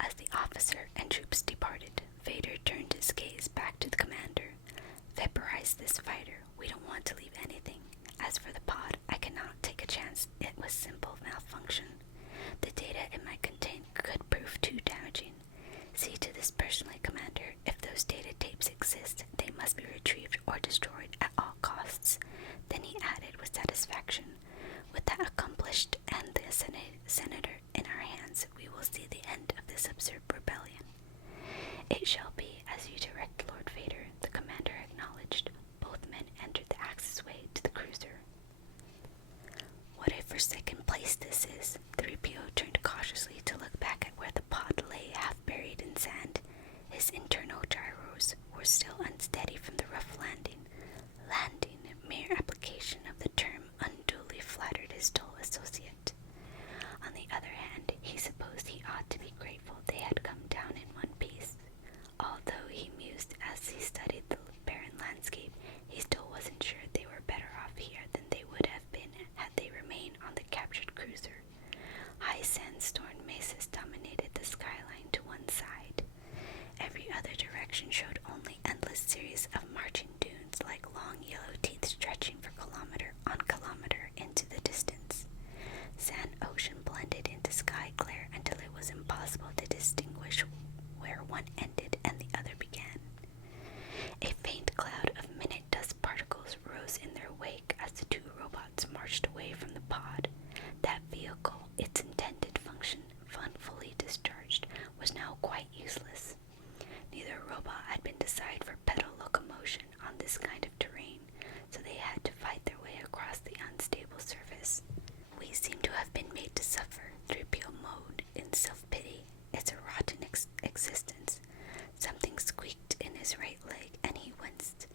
As the officer and troops departed, Vader turned his gaze back to the commander. Vaporize this fighter. We don't want to leave anything. As for the pod, I cannot take a chance. It was simple malfunction. The data it might contain could prove too damaging. See to this personally, Commander. If those data tapes exist, they must be retrieved or destroyed at all costs. Then he added with satisfaction, with that accomplished and the senator in our hands, we will see the end of this absurd rebellion. It shall be as you direct, Lord Vader, the commander acknowledged. Both men entered the accessway to the cruiser. What a forsaken place this is. 3PO turned cautiously to look back at where the pod lay half buried in sand. His internal gyros were still unsteady from the rough landing. Landing, mere application of the term, unduly flattered his dull associate. On the other hand, he supposed he ought to be grateful they had come down in one piece. Although he mused as he studied the barren landscape, he still wasn't sure they were better off here than they would have been had they remained on the captured cruiser. High sandstone mesas dominated the skyline to one side. Every other direction showed only endless series of marching dunes like long yellow teeth stretching for kilometer on kilometer into the distance. Sand ocean blended into sky glare until it was impossible to distinguish where one ended and the other began. A faint cloud of minute dust particles rose in their wake as the two robots marched away from the pod. That vehicle, its intended function fully discharged, was now quite useless. Neither robot had been designed for pedal locomotion on this kind of terrain, so they had to fight their way across the unstable surface. We seem to have been made to suffer, 3PO moaned in self-pity. It's a rotten existence. Something squeaked in his right leg, and he winced.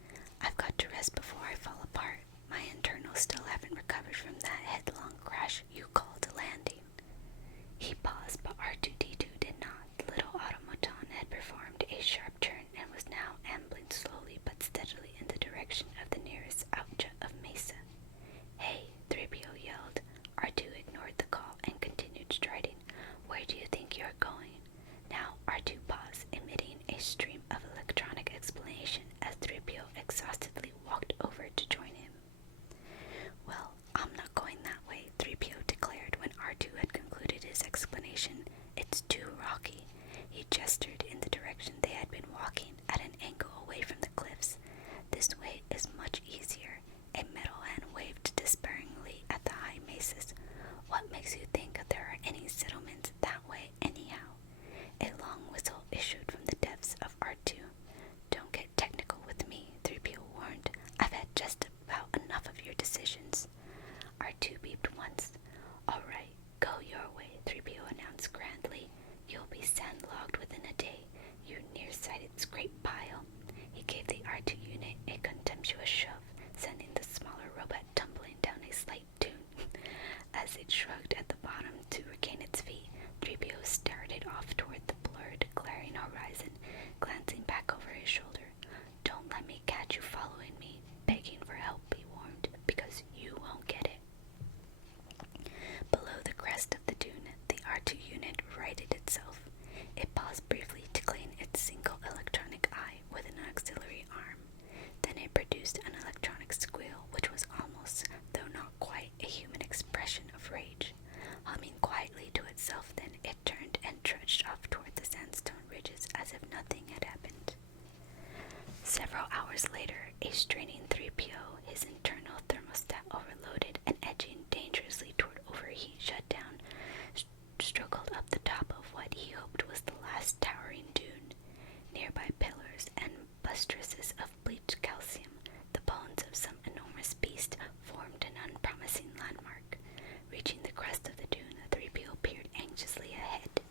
I've got to rest before I fall apart. My internals still haven't recovered from that headlong crash you called a landing. He paused, but R2-D2 did not. The little automaton had performed a sharp turn and was now ambling slowly but steadily in the direction of the nearest outjut of mesa. Hey, 3PO yelled. R2 ignored the call and continued striding. Where do you think you're going? Now R2 paused, emitting a stream of electronic explanation as 3PO exhaustedly walked over to join him. Well, I'm not going that way, 3PO declared when R2 had concluded his explanation. It's too rocky. He gestured in the direction they had been walking, at an angle away from the cliffs. This way is much easier. A metal hand waved despairingly at the high mesas. What makes you think there are any settlements that way anyhow? A long whistle issued from the depths of R2. Don't get technical with me, 3PO warned. I've had just about enough of your decisions. R2 beeped once. All right, go your way, 3PO announced grandly. You'll be sandlogged within a day, you nearsighted scrape pile. He gave the R2 unit a contemptuous shove, sending the smaller robot tumbling down a slight dune. As it shrugged at the bottom to regain its feet, 3PO started off toward the blurred, glaring horizon, glancing back over his shoulder. Don't let me catch you following me, begging for help, he warned, because you won't get it. Below the crest of the dune, the R2 unit righted itself. It paused briefly to clean its single electronic eye with an auxiliary arm. Then it produced an electronic squeal, which was almost, though not quite, a human expression of rage. Humming quietly to itself, then it turned and trudged off toward the sandstone ridges as if nothing had happened. Several hours later, a straining 3PO, his internal thermostat overloaded and edging dangerously toward overheat shutdown, struggled up the top of what he hoped was the last towering dune. Nearby pillars and buttresses of bleached calcium, the bones of some enormous beast, formed an unpromising landmark. Reaching the crest of the dune, the 3PO peered anxiously ahead.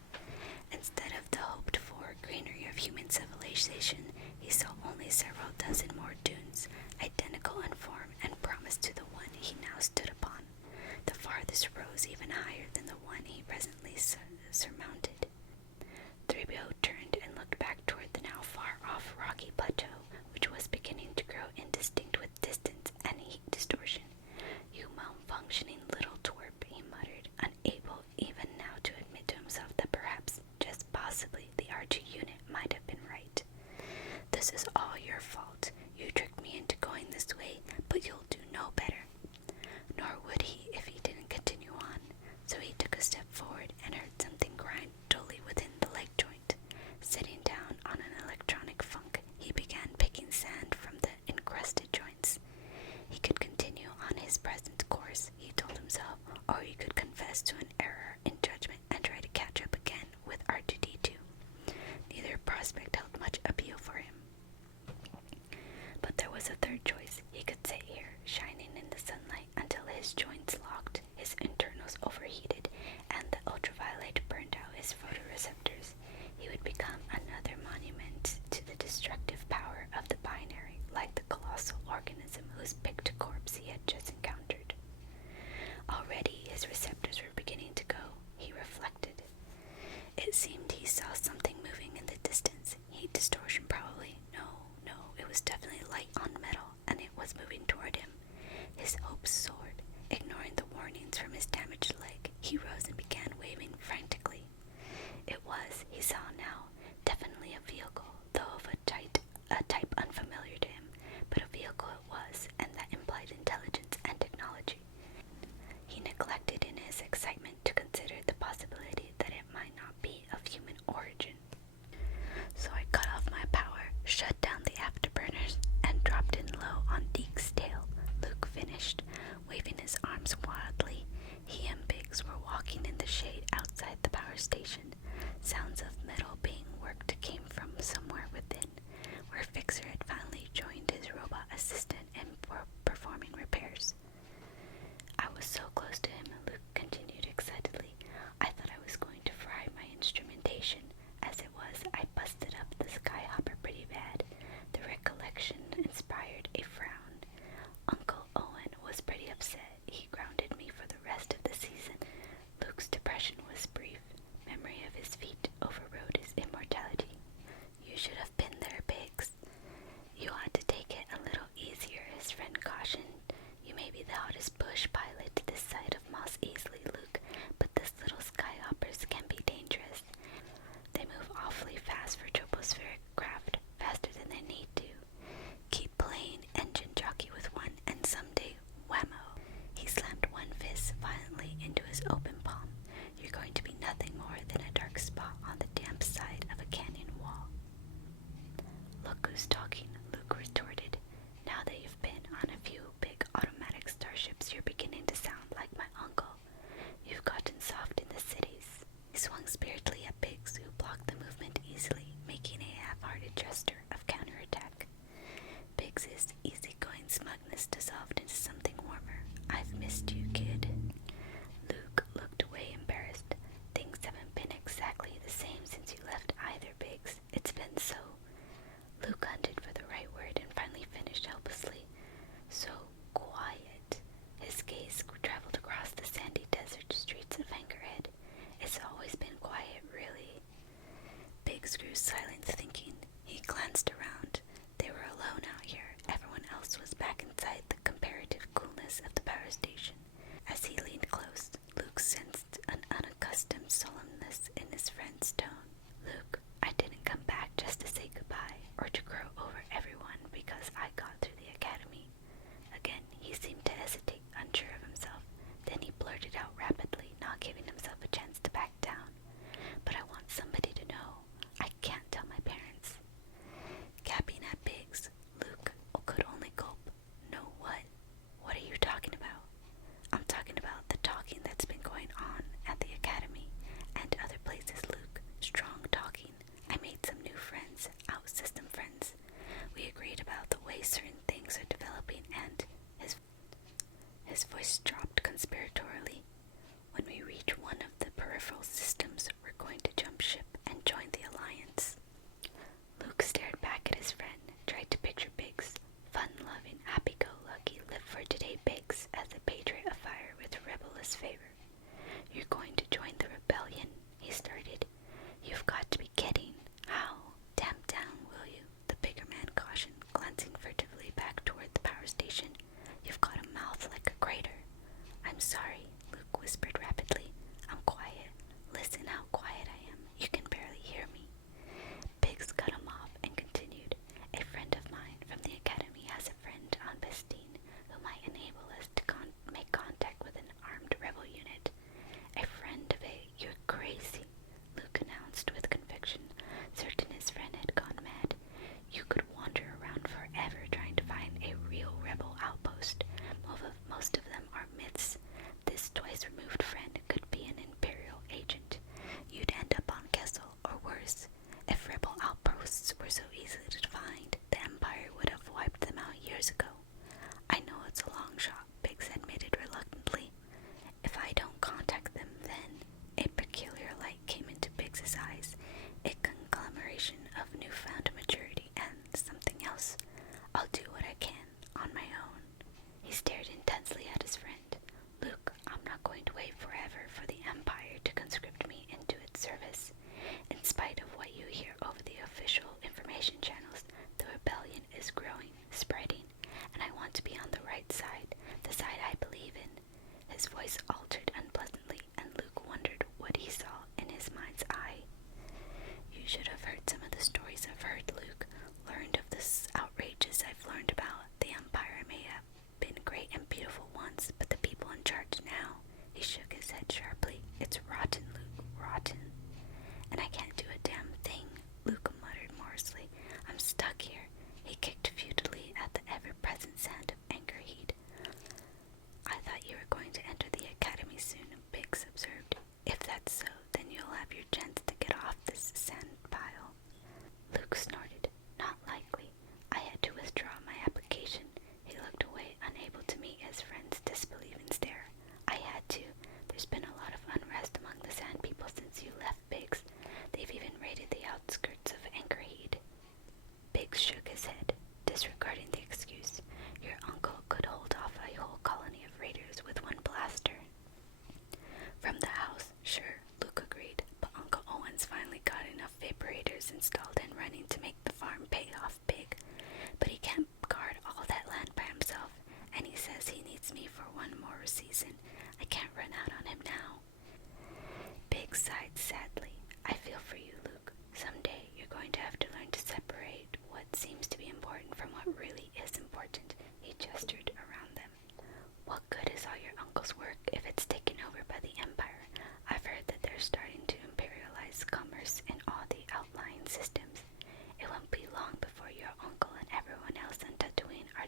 Instead of the hoped-for greenery of human civilization, he saw only several dozen more dunes, identical in form and promise to the one he now stood upon. The farthest rose even higher than the one he presently surmounted. 3PO turned and looked back toward the now far-off rocky plateau, which was beginning to grow indistinct with distance and heat distortion. "You malfunctioning little twerp," he muttered, unable even now to admit to himself that perhaps, just possibly, the R2 unit might have been right. "This is all your fault. You tricked me into going this way, but you'll do no better." Nor would he if he didn't continue on, so he took a step forward and heard something grind dully within the leg joint. Sitting down on an electronic funk, he began picking sand from the encrusted joints. He could continue on his present course, he told himself, or he could confess to an error in judgment and try to catch up again with R2-D2. Neither prospect held much appeal for him. But there was a third choice. He could sit here, shining in the sunlight, until his joints locked, his internals overheated, and the ultraviolet burned out his photoreceptors. He would become another monument to the destructive power of the binary, like the colossal organism whose picked corpse he had just encountered. Already his receptors were beginning to go, he reflected. It seemed he saw something moving in the distance. Heat distortion probably. No, it was definitely light on metal, and it was moving toward him. His hopes soared. Ignoring the warnings from his damaged leg, he rose and began waving frantically. It was, he saw now, definitely a vehicle, though of a type unfamiliar to him, but a vehicle it was, and that implied intelligence and technology. He neglected in his excitement to consider the possibility that it might not be of human origin. "So I cut off my power, shut down the afterburners, and dropped in low on Deke's tail," Luke finished, waving his arms wildly. He and Biggs were walking in the shade outside the power station. Sounds of metal being worked came from somewhere within, where Fixer had finally joined his robot assistant in performing repairs. "I was so close to him," Luke continued excitedly. "I thought I was going to fry my instrumentation. As it was, I busted up the Skyhopper pretty bad." The recollection inspired a frown. "Uncle Owen was pretty upset. He grounded me for the rest of the season." Luke's depression was brief. Memory of his feat overrode his immortality. "You should have been there, Biggs." "You ought to take it a little easier," his friend cautioned. "You may be the hottest bush pilot this side of Moss Eisley, Luke, but this little skyhoppers can be dangerous. They move awfully fast for tropospheric craft, faster than they need to. Keep playing engine jockey with one, and someday, whammo!" He slammed one fist violently into his open palm. "You're going to be nothing more than a dark spot on the damp side of a canyon wall." "Look who's talking," Luke retorted. "Now that you've been on a few big automatic starships, you're beginning to sound like my uncle. You've gotten soft in the cities." He swung spiritedly at Biggs, who blocked the movement easily, making a half-hearted gesture of counterattack. Biggs's easygoing smugness dissolved into something warmer. "I've missed you, kid." Luke looked away, embarrassed. "Things haven't been exactly the same since you left either, Biggs. It's been so..." Luke hunted for the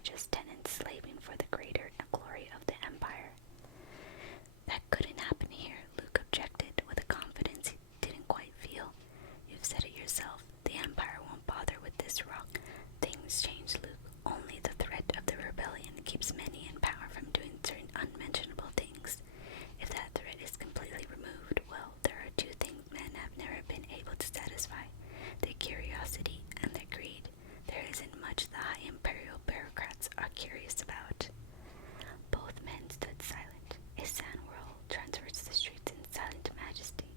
just tenants slaving for the greater glory of the Empire. That couldn't happen here, Luke objected with a confidence he didn't quite feel. You've said it yourself. The Empire won't bother with this rock. Things change, Luke. Only the threat of the rebellion keeps many in power from doing certain unmentionable things. If that threat is completely removed, well, there are two things men have never been able to satisfy: their curiosity and their greed. There isn't much the high imperial bureaucrats are curious about. Both men stood silent. A sand whirl traversed the streets in silent majesty,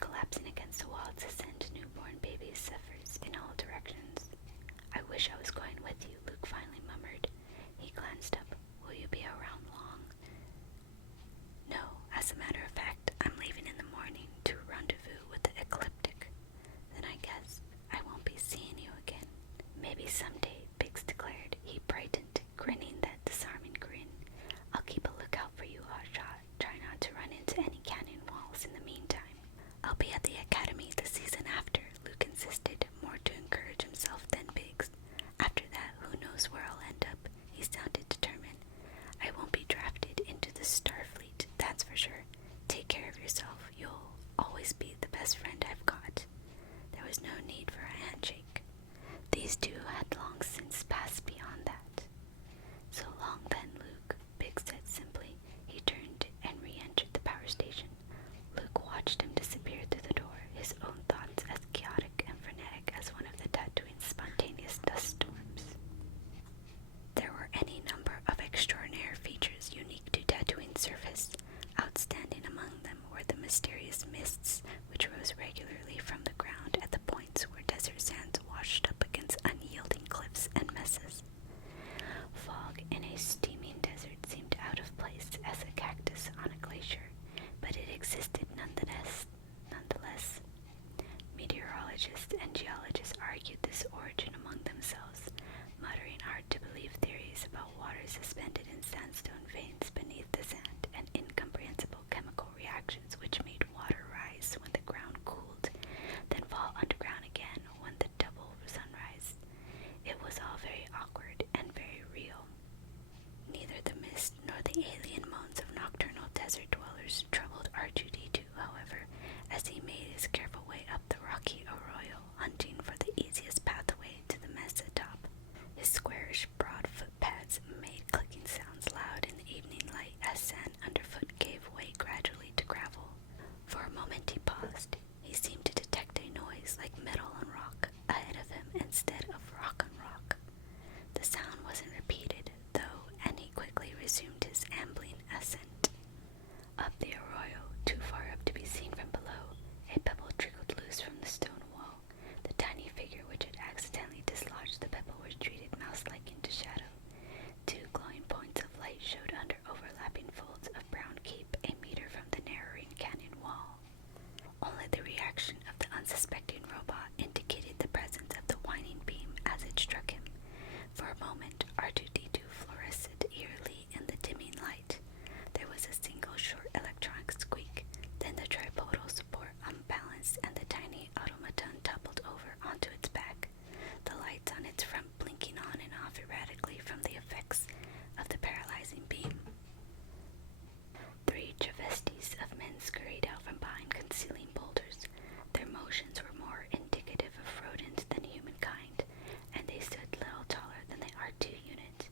collapsing against the wall to send newborn baby zephyrs in all directions. I wish I was going with you, Luke finally murmured. He glanced up. Will you be around long? No, as a matter of fact, I'm leaving in the morning to rendezvous with the ecliptic. Then I guess I won't be seeing you again. Maybe someday, Biggs declared. He brightened, grinning that disarming grin. I'll keep a lookout for you, Hotshot. Try not to run into any canyon walls in the meantime. I'll be at the academy the season after, Luke insisted, more to encourage himself than Biggs. After that, who knows where I'll end up? He sounded determined. I won't be drafted into the Starfleet, that's for sure. Take care of yourself. You'll always be the best friend I've got. There was no need for a handshake. These two had long since passed beyond that. So long then, Luke, Biggs said simply. He turned and re-entered the power station. Luke watched him disappear through the door, his own thoughts as chaotic and frenetic as one of the Tatooine's spontaneous dust storms. There were any number of extraordinary features unique to Tatooine's surface. Outstanding among them were the mysterious mists which rose regularly from the ground at the points where desert sands washed up against unyielding cliffs and mesas. Fog in a steaming desert seemed out of place as a cactus on a glacier, but it existed nonetheless. Meteorologists and geologists argued this origin among themselves, muttering hard-to-believe theories about water suspended in sandstone veins beneath the sand and incomprehensible chemical reactions which made water rise when the ground cooled, then fall underground again when the double sunrise. It was all very awkward and very real. Neither the mist nor the alien moans of nocturnal desert dwellers troubled R2-D2, however, as he made his careful way up the rocky arroyo, hunting for the easiest pathway to the mesa top. His squarish, broad footpads made clicking sounds loud in the evening light as sand underfoot gave way gradually to gravel. For a moment he paused. He seemed to detect a noise like metal on rock ahead of him instead of rock on rock. The sound wasn't repeated, though, and he quickly resumed his ambling ascent. Up the arroyo, too far up to be seen from below, a pebble trickled loose from the stone wall. The tiny figure which had accidentally dislodged the pebble retreated mouse-like into shadow. Two glowing points of light showed under overlapping folds of brown cape a meter from the narrowing canyon wall. Only the reaction of the unsuspecting robot indicated the presence of the whining beam as it struck him. For a moment, R2-D2 fluoresced eerily in the dimming light. There was a single short electronic squeak, then the tripodal support unbalanced and the tiny automaton toppled over onto its back, the lights on its front blinking on and off erratically from the effects of the paralyzing beam. 3 travestis of men scurried out from behind concealing boulders. Their motions were more indicative of rodents than humankind, and they stood little taller than the R2 unit.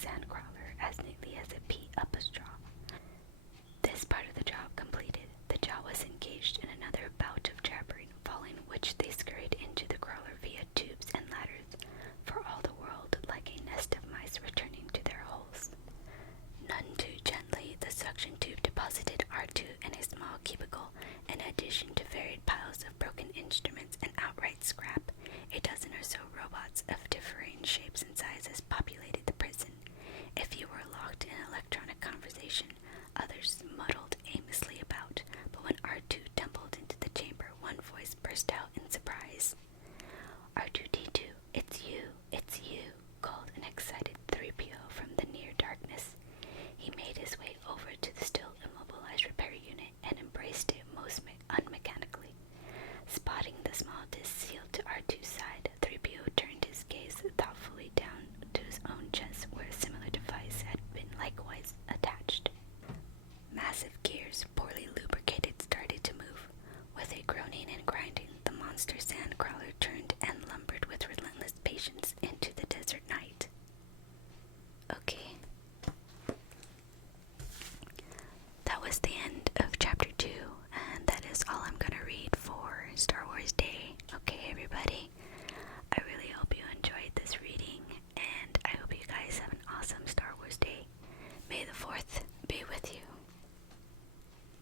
sandcrawler as neatly as a pea up a straw. This part of the job completed, the jaw was engaged in another bout of jabbering, following which they scurried into the crawler via tubes and ladders, for all the world like a nest of mice returning to their holes. None too gently, the suction tube deposited R2 in a small cubicle, in addition to varied piles of broken instruments and outright scrap. A dozen or so robots of differing shapes and sizes populated the prison. A few were locked in electronic conversation, others muddled aimlessly about, but when R2 tumbled into the chamber, one voice burst out in surprise. R2-D2, it's you, called an excited 3PO from the near darkness. He made his way over to the still immobilized repair unit and embraced it most unmechanically. Spotting the small disc sealed to R2's side, 3PO turned his gaze thoughtfully down to his own chest where a similar device had been likewise attached. Massive gears, poorly lubricated, started to move. With a groaning and grinding, the monster sandcrawler turned